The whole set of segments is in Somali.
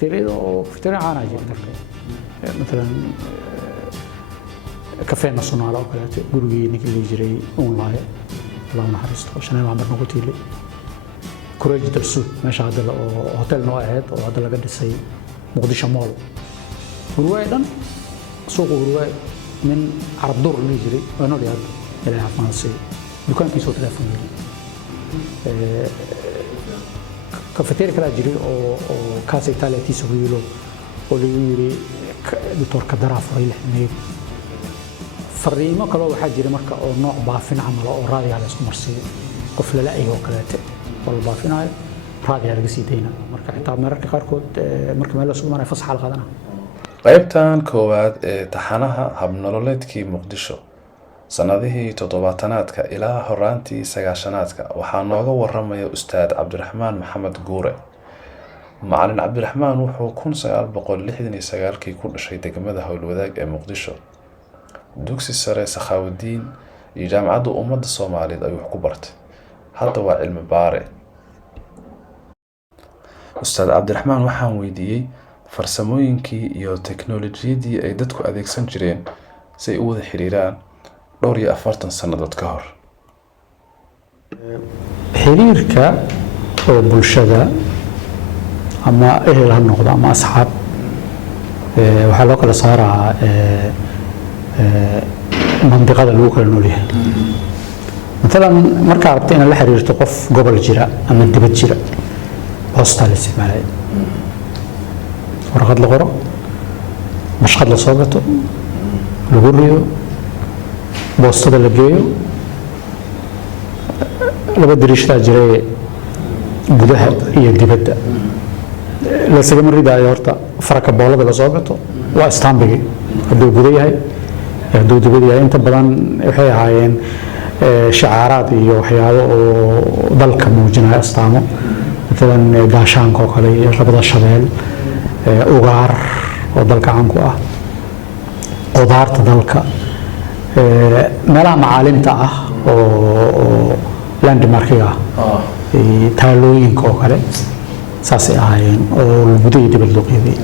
كافتيريا عانا جير مثلا كافيه ناسيونال oo kale gurigii ninkii la jiray online Allah naxariisto shanay ma marno qotile courage darsu meesha hadda oo hotel noo ahayd oo hadda laga dhisay Muqdisho Mall urwaydan suuq urway min arab dur la jiray oo noo yaad ilaa afmaansi dukaankiisa telefoon كافيتيريا كلا جري أو كاس إيطاليا تيسويلو وليوري دكتور كدراف ويل حميد فريمة كلا واحد جري مركا أو نوع بافين عمل أو راضي على اسم مرسي قفل لا أيه وكلاته ولا بافين هاي راضي على قصيدينا مركا حتى مركا خاركود مركا ما له سوق ما يفصح على غدنا qaybtan koowaad ee taxanaha habnololeedkii Muqdisho sanadihii 70-aadka ilaa horaantii 90-aadka waxaa nooga waramaya ustaad Cabdiraxmaan Maxamed Guure. Macallin Cabdiraxmaan wuxuu 1969kii ku dhashay degmada Howlwadaag ee Muqdisho. Dugsi sare Sakhaawudiin iyo jaamacadda ummadda Soomaaliyeed ayuu wax ku bartay. Hadda waa cilmi baare. Ustaad Cabdiraxmaan waxaan weydiiyay farsamooyinkii iyo teknoolojiyadii ay dadku adeegsan jireen si ay u wada xiriiraan dhowr iyo 40 sanadood ka hor. xiriirka oo bulshada ama ehel ha noqdo ama asxaab waxa loo kala saaraa mandiqada lagu kala nool yahay مثلا marka rabto in la xiriirto qof gobol jira ama dibad jira hostal isticmaalay warqad la qoro mashqad la soo gato lagu riyo boostada la geeyo laba diriishada jiray gudaha iyo dibadda la saga maridaayo horta farka boolada la soo gato waa istaambigi haduu gudaha yahay haduu dibadda yahay inta badan waxay ahaayeen shacaaraad iyo waxyaabo oo dalka muujinaya astaamo مثلا gaashaanka oo kale iyo labada shabeel ugaar oo dalka caan ku ah qudaarta dalka meelaha macaalimta ah oo landmarkiga taalooyinka oo kale saasay ahaayeen oo gudaha dibadda loo qeybay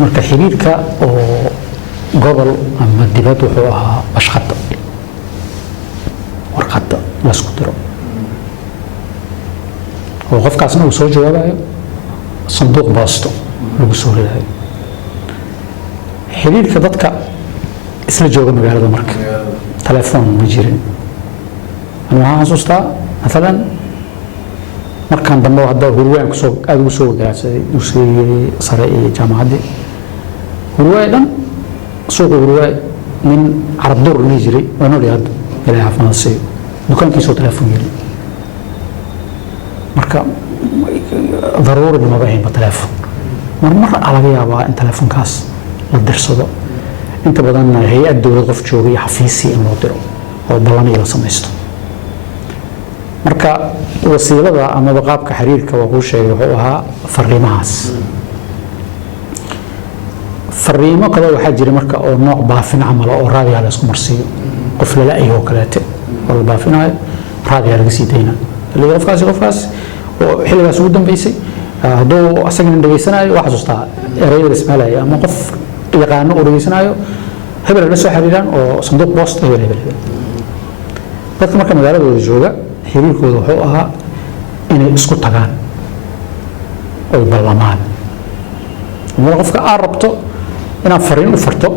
marka xiriirka oo gobol ama dibadda wuxuu ahaa bashqada warqada la isku diro oo qofkaasna uu soo jawaabayo sanduuq baasto lagu soo ridayo xiriirka dadka isla jooga magaalada marka telefoon ma jirin أنا حاسوستا مثلا مركان دمو هذا هروان كسو أدو سو دراسة دوسي صرائي جامعة هروان دم سوق هروان من عرب دور نيجري وأنا رياض إلى عفناسي دكان كيسو تلفون يلي مركا ضروري بما بين بتلفون مرة على غيابا إن تلفون كاس للدرسة أنت بدنا هي الدول غف جوبي حفيسي إنه درو أو بلاني لا سميستو marka wasiilada ama qaabka xiriirka wuxuu sheegay wuxuu ahaa fariimahaas fariimo kale waxa jira marka oo nooc baafin camal oo raadiga la isku marsiyo qof la ayo kaleete oo baafinayo raadiga laga sii deeyna qofkaas oo xilligaas ugu dambeysay haduu asagana dhageysanayo waxa xasuustaa erayada ismaalaya ama qof yaqaan oo dhageysanayo hebel la soo xiriiraan oo sanduuq post hebel dadka marka magaalada jooga xiriirkooda wuxuu ahaa inay isku tagaan oo ballamaan marka qofka aad rabto inaad fariin u farto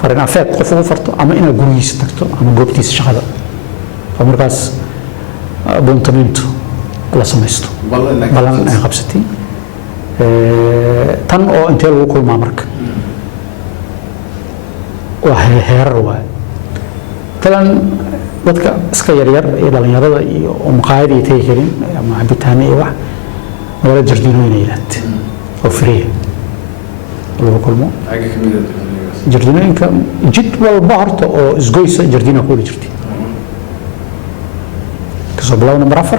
fariin afeed qof u farto ama inaad gurigiisa tagto ama goobtiisa shaqada oo markaas buntamento la samaysto ballan ay qabsatiin tan oo intee lagu kulmaa marka waa heerar waay talan dadka iska yaryar ee dhalinyarada iyo maqaayad ay tahay karin ama cabitaan iyo wax wala jardiinooyin ay lahayd oo free lagu kulmo jardiinooyinka jid walba horta oo isgoysa jardiina ku jirtay kasoo bilow number 4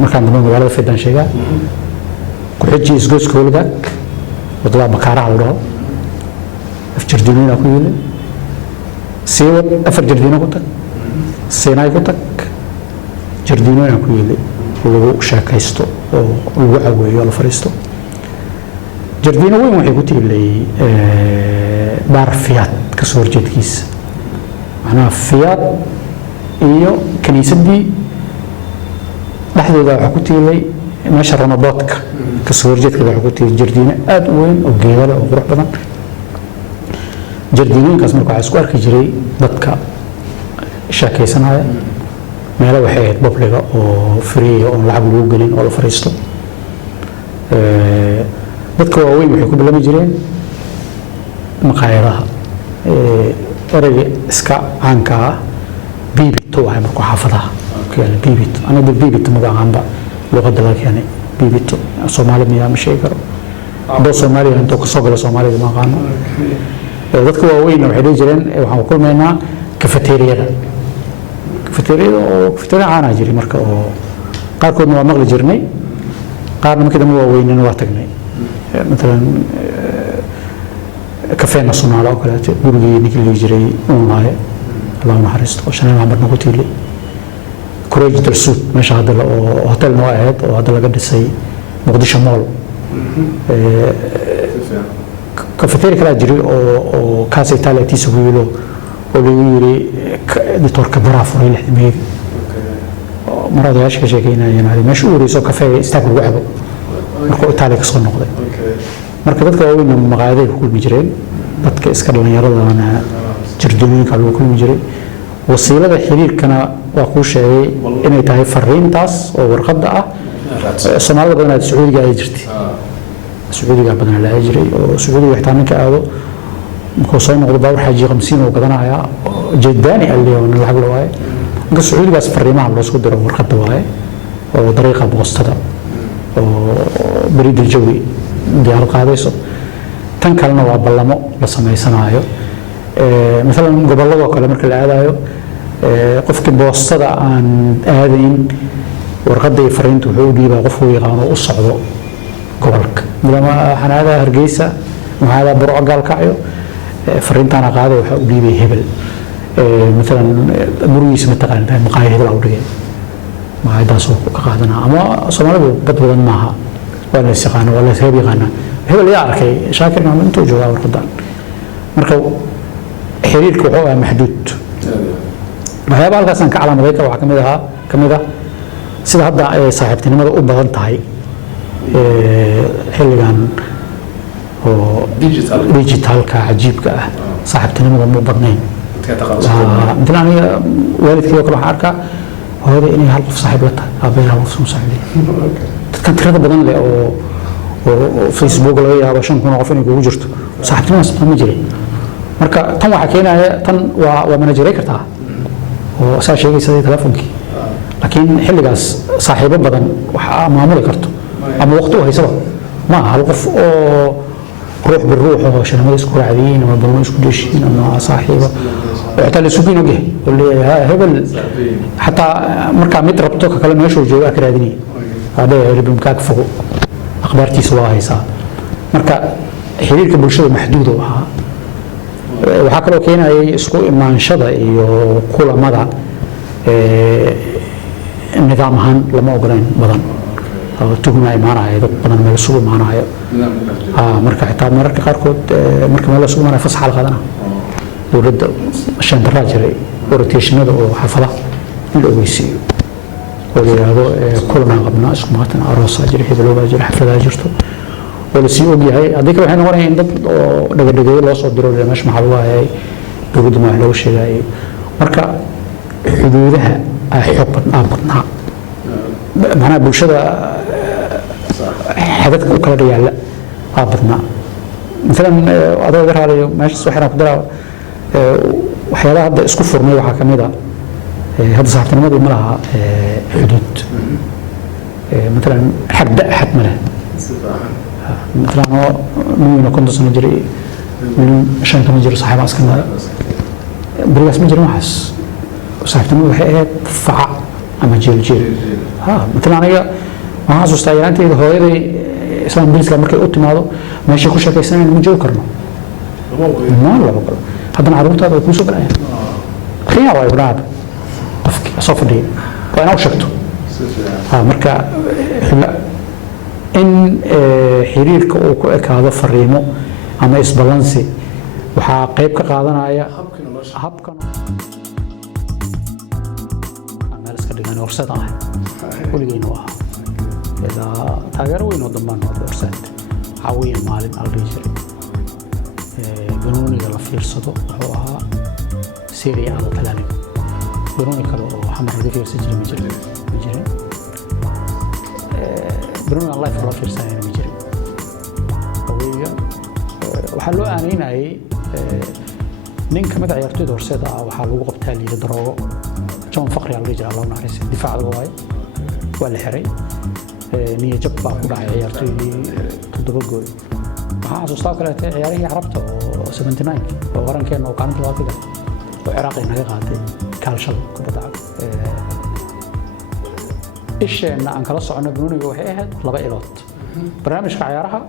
markaan dambe magaalada Fidan sheega ku xijii isgoyska wadaag wadada bakaaraha la dhaho jardiinooyin ku yimid سيود أفر جردينا كتك سيناي كتك جردينا كويلي لو شاكيستو لو عوي ولا فريستو jardiino weyn waxay ku tiilay baar fiyaad ka soo horjeedkiisa macnaha fiyaad iyo kaniisadii dhexdooda waxaa ku tiilay meesha ramadoodka ka soo horjeedkeeda waxaa ku tiilay jardiino aad u weyn oo geeda leh oo qurux badan jardiinooyinkaas marka waxaa isku arki jiray dadka sheekaysanaya meelo waxay ahayd babliga oo free oo lacag lagu gelin oo la fariisto dadka waaweyn waxay ku bilami jireen maqaayadaha ereyga iska caanka ah biibito waay markuu xaafadaha keenay biibito aniga biibito magacaanba luqadda laga keenay biibito soomaali miyaa ma sheegi karo doo soomaaliya intuu kasoo gala soomaalida ma aqaano dadka waaweyn waxay dhihi jireen waxaan ku kulmaynaa kafeteeriyada oo kafeteeriya caanaa jiray marka oo qaarkoodna waa maqli jirnay qaarna markii dambe waaweynana waa tagnay matalan كافيه ناسيونال oo kale gurigii ninkii la jiray uunaaye Allah naxariisto oo shanay maxamed nagu tiilay Courage del Sud meesha hadda oo hotel noo ahayd oo hadda laga dhisay Muqdisho Mall kafeteeriya kala jiray oo kaas Italia tiisa wiilo oo lagu yiri doctor Kabara furay lixdii marada yaasha ka sheekeynayeen hada meesha uu riso kafee istaag lagu cabo markuu Italia ka soo noqday marka dadka waaweyn maqaayaday ku kulmi jireen dadka iska dhalinyaradana jardiinooyinka lagu kulmi jiray wasiilada xiriirkana waa ku sheegay inay tahay fariintaas oo warqadda ah Soomaalida badan ay Sacuudiga ay jirtay Sacuudiga badan la jiray oo Sacuudiga waxtaan ninka aado markuu soo noqdo baa waxa G50 oo gadanaya jiddaani alliyoon lacag la waay marka Sacuudigaas fariimaha loo soo diro warqadda waay oo dariiqa boostada oo bariid jawi diyaar qaadayso tan kalena waa ballamo la sameysanayo مثلا gobolada kale marka la aadayo qofkii boostada aan aadayn warqadda iyo fariintu wuxuu u dhiibaa qofku yaqaan oo u socdo gobolka lama xanaada Hargeysa maxaa burco gaalkacyo fariintana qaaday waxa u dhiibay hebel مثلا gurigiisa ma taqaan maqaayad hebel u dhigay maqaayadaas oo ka qaadana ama Soomaalidu dad badan maaha wala shaqana wala heebiyana hebel yaa arkay shaakir ma intuu joogaa warqadan marka xiriirku wuxuu ahaa maxduud waxyaabo halkaas aan ka calaamaday ka waxa kamid ah sida hadda ay saaxiibtinimada u badan tahay xilligan oo digitalka cajiibka ah saaxiibtinimada ma badnayn مثلا aniga waalidkii kala arka hooyada inay hal qof saaxiib la tahay aabay hal qof saaxiib dadkan tirada badan leh oo Facebook laga yaabo 5,000 qof inay ugu jirto saaxiibtinimadaas ma jiray marka tan waxa keenaya tan waa manageray kartaa oo asaa sheegaysa telefonkii laakiin xilligaas saaxiibo badan waxa maamuli karto ama waqti u haysaba ma hal qof oo ruux بالروح oo shanamada isku raacdiin ama balmo isku dhashiin ama saaxiibo xataa la suuqin oge oo hebel xataa marka mid rabto ka kala meesha jooga ka raadinay hada ribum ka fogo akhbaartiisa waa haysaa marka xiriirka bulshada maxduud oo ah waxa kale oo keenayay isku imaanshada iyo kulamada nidaam ahaan lama ogolayn badan oo tugna imaanayo dad badan meel isugu imaanayo marka xitaa mararka qaarkood marka meel isugu imaanayo fasax la qaadana dowladda shan daraa jiray rotationada oo xafadaha in la ogeysiiyo oo la yiraahdo kulan qabnaa isku maatan aroosa jiray xidlooba jiray xafladaha jirto oo la sii ogyahay haddii kale waxay noqonayaan dad oo dhagadhagayo loo soo diro meesha maxaa lagu hayay dowladda ma wax looga sheegay marka xuduudaha ay xog badnaa macnaha bulshada xadadka u kala dhayaala badnaa مثلا adoo yar halayo meesha waxaan ku daraa waxyaalaha hadda isku furmay waxa kamid ah hadda saaxiibtinimadii ma laha xuduud مثلا حد ma leh مثلا نوينا كنت سنجري من شان كمان جري صاحب عسكرنا برياس ما جري محس صاحبتنا وحياة فع أما جيل مثلا أنا ما هذا استعيرانتي هو يدي إسلام بيلس كان مركز أوتي ماله ماشي كل شيء كيسان من جو كرنا ما لا بقول هذا نعرفه هذا يكون سوبر يعني خيار واي براد صفر دي وأنا وشكته مركز إن xiriirka uu ku ekaado fariimo ama isbalansi waxaa qayb ka qaadanaya habkan meel iska dhigan horseed ah kuligeyna waa taageero weyn oo dambaan noqday horseed waxaa weeye maalin aldhihi jiray banooniga la fiirsado wuxuu ahaa seria ada talaaniga banooni kale oo xamar laga fiirsan jiray ma jirin banooni aan life loo fiirsanayna ma jirin haweyga waxaa loo aaneynayay nin ka mid ciyaartooyda horseed ah waxaa lagu qabtaa liida daroogo John Fakri la jira Allah naxariis difaaca waay waa la xiray niyo jab baa ku dhacay ciyaartooydii 7 gool waxaa xasuustaa kale ciyaarihii Carabta oo 79 oo qarankeena oo kaalinta waa kaga oo Ciraaq inaga qaaday kaalshal kubadda isheena aan kala socono banooniga waxay ahayd 2 ilood barnaamijka ciyaaraha